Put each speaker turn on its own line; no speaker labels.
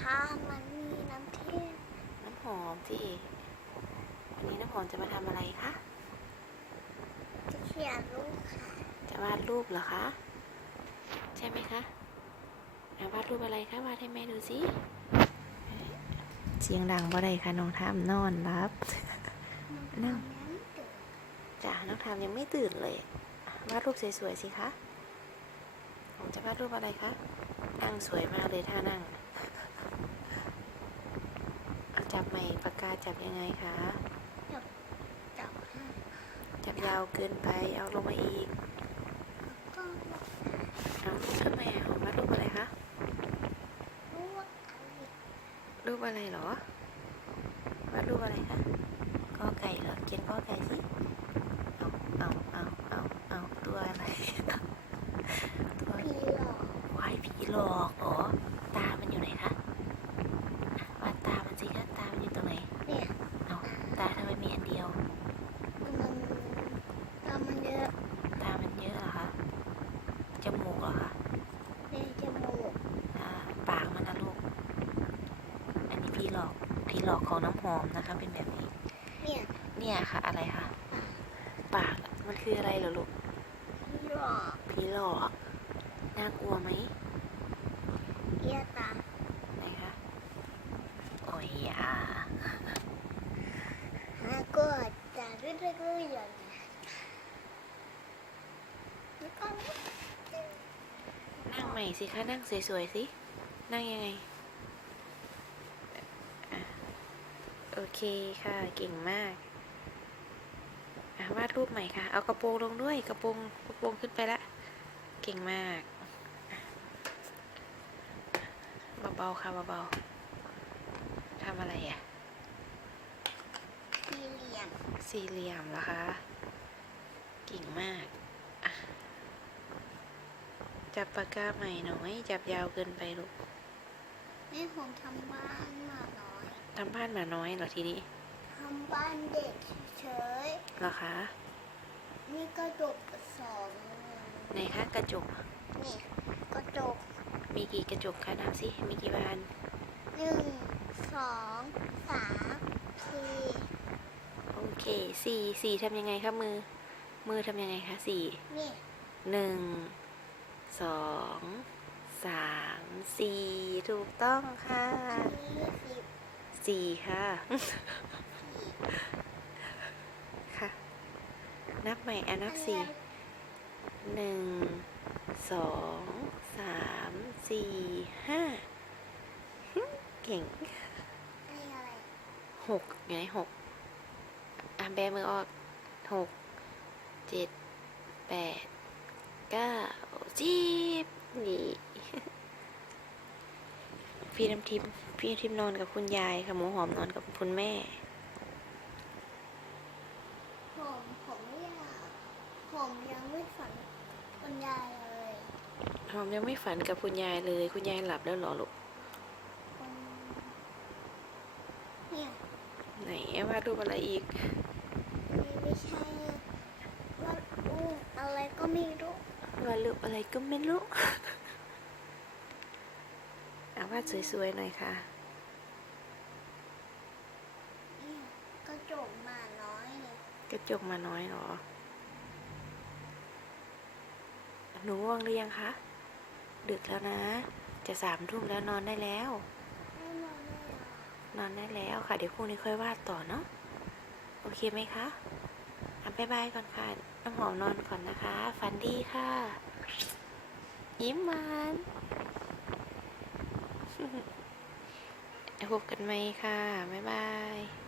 คะ มันมีน้ำเทศ
น้ำหอมที่วันนี้น้ำหอมจะมาทำอะไรคะ
จะเขียนรูปค่ะ
จะวาดรูปเหรอคะ ใช่ไหมคะอะวาดรูปอะไรคะ วาดให้แม่ดูสิ เสียงดังบ่ได้ค่ะน้องทามนอนรับนั่ง
น้ำเกิด
จ้ะน้องทามยังไม่ตื่นเลยอะวาดรูปสวยๆสิคะ ผมจะวาดรูปอะไรคะ นั่งสวยมากเลยท่านั่งเอา จับใหม่ปากกาจับยังไงคะ
จับให้
จับยาวเกินไป เอาลงมาอีก
ก็
เอาทำไมอะวาดรูปอะไรคะ
รูปอะไร
รูปอะไรเหรอวาดรูปอะไรคะกอไก่เหรอเขียนกอไก่สิ เอาเอาเอาเอาเอาตัวอะไร ตัว
พี่หลอก
วายผีหลอกเหรอ ตามันอยู่ไหนคะอะวาดตามันสิคะ ตามันอยู่ตรงไหน
เนี่ย
เอาตาทำไมมีอันเดียว
มันตามันเยอะ
ตามันเยอะเหรอคะ จมูกเหรอคะ
ในจมูก
อ่าปากมันนะลูก อันนี้ผีหลอก ผีหลอกของน้ำหอมนะคะ เป็นแบบนี้
เนี่ย
เนี่ยค่ะ อะไรคะปากอะมันคืออะไรเหรอลูก
พี่หลอก
ผีหลอกน่ากลัวไหม
เอียตา
ไหนคะโอ้ยอยา
ฮะก็จะเรื่อยๆอย่างนี้แล้วก็
นั่งใหม่สิคะนั่งสวยๆสินั่งยังไงอะ โอเคค่ะ เก่งมากอะวาดรูปใหม่ค่ะ เอากระโปรงลงด้วยกระโปรงกระโปรงขึ้นไปละ เก่งมากอะเบาๆค่ะเบาๆทำอะไรอะ
สี่เหลี่ยม
สี่เหลี่ยมเหรอคะ เก่งมากอะจับปากกาใหม่หน่อย จับยาวเกินไปลูก
แม่ผมทำบ้านมาน้อย
ทำบ้านหมาน้อยเหรอทีนี้
ทำบ้านเด็กเฉย
เหรอคะ
ๆนี่กระจกสอง
ไหนคะกระจก
นี่กระจก
มีกี่กระจกคะนับสิมีกี่บาน
หนึ่งสองสามสี่
โอเคสี่สี่ทำยังไงคะมือ มือทำยังไงคะสี่
นี่
หนึ่งสองสามสี่ถูกต้องค่ะ
ยี่สิบ
สี่ค่ะ ค่ะ นับใหม่อะนับสี่หนึ่งสองสามสี่ห้าเก่ง
อันนี้อะไห
กไงหกอะแบมือออกหกเจ็ดแปดเก้าสิบนี่พี่น้ำทิพย์ พี่น้ำทิพย์นอนกับคุณยายค่ะหมูหอมนอนกับคุณแม่
ผมผมไม่อยากผมยังไม่ฝันคุณยายเลย
หอมยังไม่ฝันกับคุณยายเลย คุณยายหลับแล้วเหรอลูก
คนเนี่ย
ไหนวาดรูปอะไรอีก
นี่ไม่ใช่ว่าอู้อะไรก็ไม่รู้
วาดรูปอะไรก็ไม่รู้ อะวาดสวยๆหน่อยค่ะ
เนี่ยกระจกมาน้อยเนี่ย
กระจกมาน้อยเหรอ หนูง่วงหรือยังคะ ดึกแล้วนะ จะสามทุ่มแล้วนอนได้แล้ว
ไม่มองไม่หรอก
นอนได้แล้วค่ะ เดี๋ยวพรุ่งนี้ค่อยวาดต่อเนาะ โอเคไหมคะอะบ๊ายบายก่อนค่ะ น้ำหอมนอนก่อนนะคะ ฝันดีค่ะ ยิ้มหวาน พบกันไหมค่ะ บ๊ายบาย